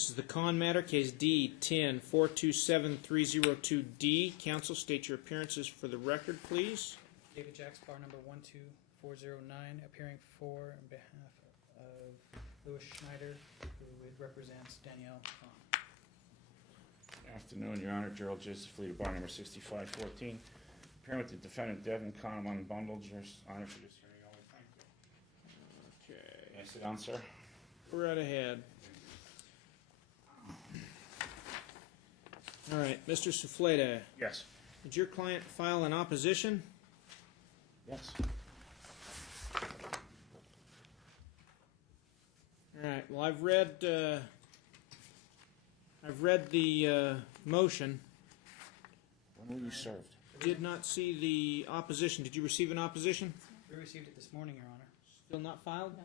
This is the Conn matter, case D 10-427302D. Counsel, state your appearances for the record, please. David Jacks, bar number 12409, appearing on behalf of Louis Schneider, who represents Danielle Conn. Good afternoon, Your Honor. Gerald Joseph, leader, bar number 6514. Appearing with the defendant, Devin Conn, unbundled. Your Honor, for this hearing only. Thank you. Okay. May I sit down, sir? Right ahead. All right, Mr. Souffleta, Yes. did your client file an opposition? Yes. All right, well, I've read the motion. When were you served? Did not see the opposition. Did you receive an opposition? We received it this morning, Your Honor. Still not filed? No.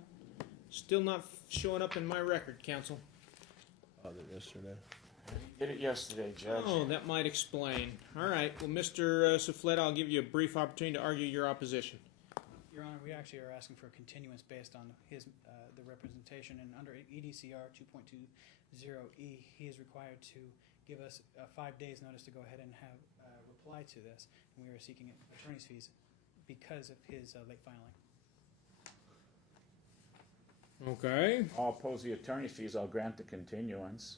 Still not showing up in my record, counsel. Yesterday. Did it yesterday, Judge. Oh, that might explain. All right, well, Mr. Souffleta, I'll give you a brief opportunity to argue your opposition. Your Honor, we actually are asking for a continuance based on his the representation, and under EDCR 2.20E, he is required to give us 5 days' notice to go ahead and have reply to this, and we are seeking attorney's fees because of his late filing. Okay. I'll oppose the attorney fees. I'll grant the continuance.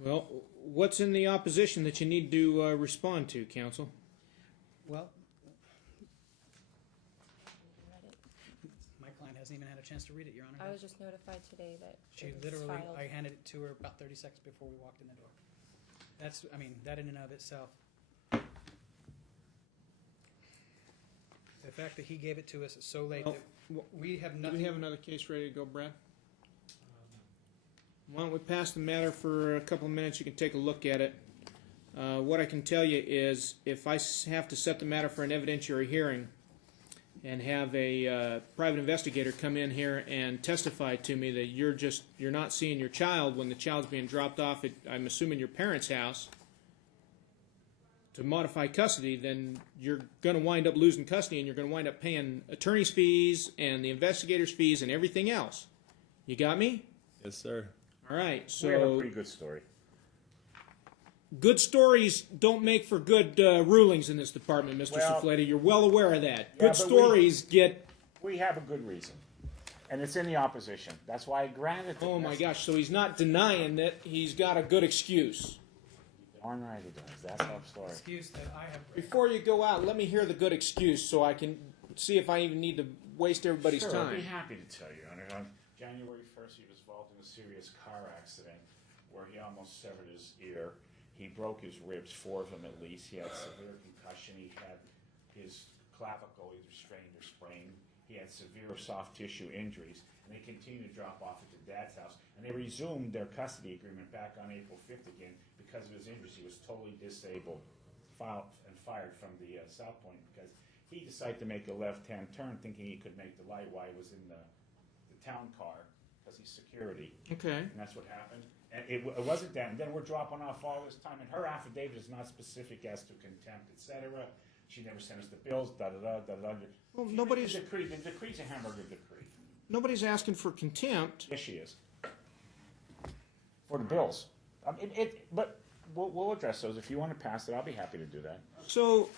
Well, what's in the opposition that you need to respond to, counsel? Well, my client hasn't even had a chance to read it, Your Honor. I was just notified today that She it was literally, filed. I handed it to her about 30 seconds before we walked in the door. That's, I mean, that in and of itself. The fact that he gave it to us so late Well, that we have Do nothing. we have another case ready to go, Brad? Why don't we pass the matter for a couple of minutes? You can take a look at it. What I can tell you is if I have to set the matter for an evidentiary hearing and have a private investigator come in here and testify to me that you're not seeing your child when the child's being dropped off at, I'm assuming, your parents' house to modify custody, then you're going to wind up losing custody and you're going to wind up paying attorney's fees and the investigator's fees and everything else. You got me? Yes, sir. All right, so We have a pretty good story. good stories don't make for good rulings in this department, Mr. Well, Souffleta. You're well aware of that. Yeah, Good but stories get... We have a good reason. And it's in the opposition. That's why I granted it. Oh, my gosh, so he's not denying that he's got a good excuse. Darn right he does. That's our story. Excuse that I have. Before you go out, let me hear the good excuse so I can see if I even need to waste everybody's Sure, I'd be time. happy to tell you, Your Honor. On January 1st, he was involved in a serious car accident where he almost severed his ear. He broke his ribs, 4 of them at least. He had severe concussion. He had his clavicle either strained or sprained. He had severe soft tissue injuries. And they continued to drop off at the dad's house. And they resumed their custody agreement back on April 5th again because of his injuries. He was totally disabled, filed and fired from the South Point because he decided to make a left-hand turn thinking he could make the light while he was in the town car because he's security. Okay. And that's what happened. And it wasn't that. And then we're dropping off all this time. And her affidavit is not specific as to contempt, etc. She never sent us the bills, da-da-da, da-da-da. Well, nobody's... The decree's a hamburger decree. Nobody's asking for contempt. Yes, she is. For the bills. But we'll address those. If you want to pass it, I'll be happy to do that. So,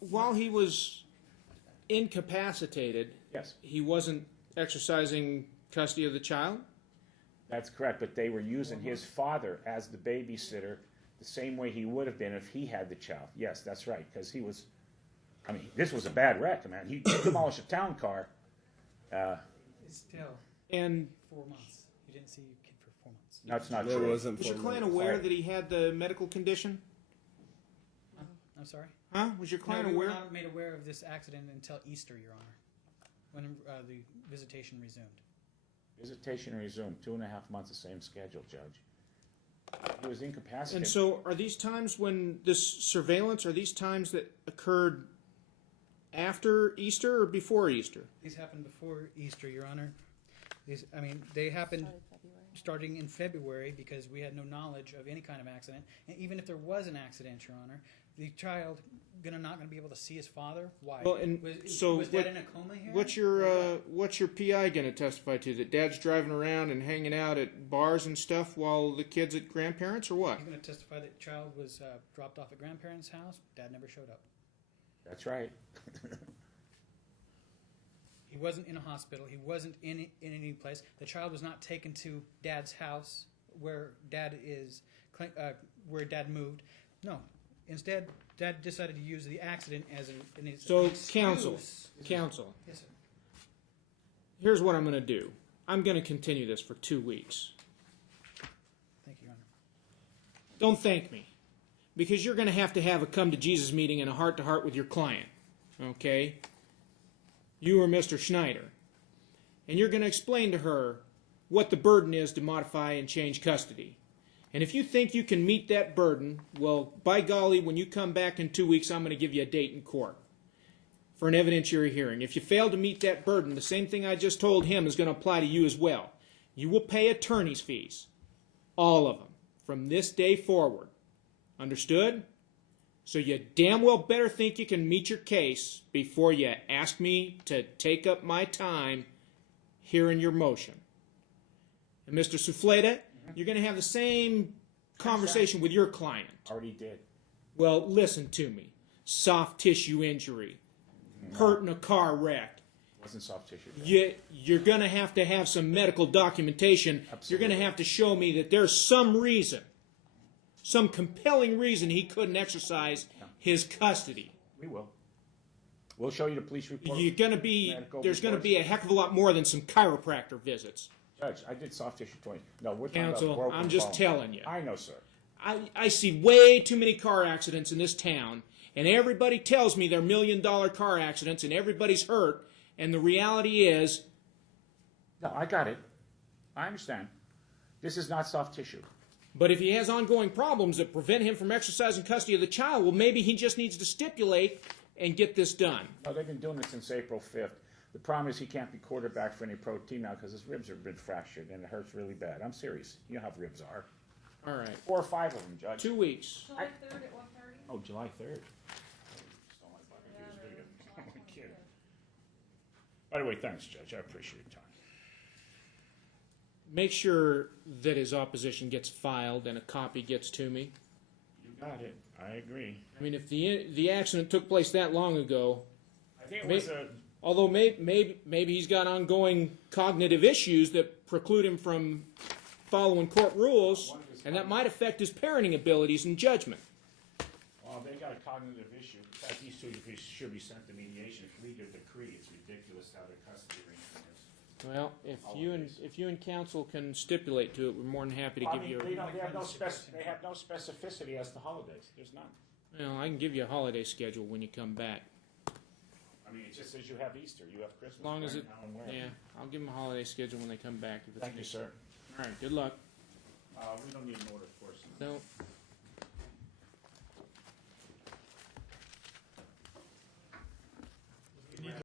while he was incapacitated, Yes. he wasn't exercising custody of the child? That's correct, but they were using his father as the babysitter the same way he would have been if he had the child. Yes, that's right, because he was, I mean, this was a bad wreck, man. He demolished a town car. It's still And 4 months. You didn't see your kid for 4 months. That's not There true. wasn't. was your for client months. aware that he had the medical condition? I'm sorry? Huh? Was your client No, we were aware? not made aware of this accident until Easter, Your Honor, when the visitation resumed. Visitation resumed, 2.5 months, the same schedule, Judge. He was incapacitated. And so, are these times when this surveillance, are these times that occurred after Easter or before Easter? These happened before Easter, Your Honor. They happened Started February. starting in February, because we had no knowledge of any kind of accident. And even if there was an accident, Your Honor, the child not gonna be able to see his father? Why? Well, and Was so Dad in a coma here? what's your PI going to testify to? That Dad's driving around and hanging out at bars and stuff while the kid's at grandparents, or what? He's gonna testify that the child was dropped off at grandparents' house. Dad never showed up. That's right. He wasn't in a hospital. He wasn't in any place. The child was not taken to Dad's house where Dad moved. No. Instead, Dad decided to use the accident as an excuse. So, counsel. Yes, sir. Here's what I'm going to do. I'm going to continue this for 2 weeks. Thank you, Your Honor. Don't thank me, because you're going to have a come to Jesus meeting and a heart-to-heart with your client, okay? You or Mr. Schneider. And you're going to explain to her what the burden is to modify and change custody. And if you think you can meet that burden, well, by golly, when you come back in 2 weeks, I'm going to give you a date in court for an evidentiary hearing. If you fail to meet that burden, the same thing I just told him is going to apply to you as well. You will pay attorney's fees, all of them, from this day forward. Understood? So you damn well better think you can meet your case before you ask me to take up my time hearing your motion. And Mr. Souffleta, you're going to have the same conversation with your client. Already did. Well, listen to me. Soft tissue injury, hurt in a car wreck. Wasn't soft tissue. You're going to have some medical documentation. Absolutely. You're going to have to show me that there's some reason, some compelling reason he couldn't exercise his custody. We will. We'll show you the police report. There's going to be a heck of a lot more than some chiropractor visits. Judge, I did soft tissue 20. No, we're talking about Counsel, broken I'm just bone. telling you. I know, sir. I see way too many car accidents in this town, and everybody tells me they're $1 million car accidents, and everybody's hurt, and the reality is... No, I got it. I understand. This is not soft tissue. But if he has ongoing problems that prevent him from exercising custody of the child, well, maybe he just needs to stipulate and get this done. No, they've been doing it since April 5th. The problem is he can't be quarterback for any pro team now because his ribs have been fractured, and it hurts really bad. I'm serious. You know how ribs are. All right. 4 or 5 of them, Judge. 2 weeks. July 3rd at 1:30? Oh, July 3rd. By the way, thanks, Judge. I appreciate your time. Make sure that his opposition gets filed and a copy gets to me. You got it. I agree. I mean, if the accident took place that long ago, I think it was although maybe he's got ongoing cognitive issues that preclude him from following court rules, and that might affect his parenting abilities and judgment. Well, they got a cognitive issue. In fact, these two should be sent to mediation. If legal decree, it's ridiculous how their custody arrangement is. Well, if you and counsel can stipulate to it, we're more than happy to give you. They have no specificity as to holidays. There's none. Well, I can give you a holiday schedule when you come back. I mean, it just says you have Easter, you have Christmas. As long as it, how and where. yeah, I'll give them a holiday schedule when they come back. If it's Thank you, sir. All right, good luck. We don't need an order, of course. No.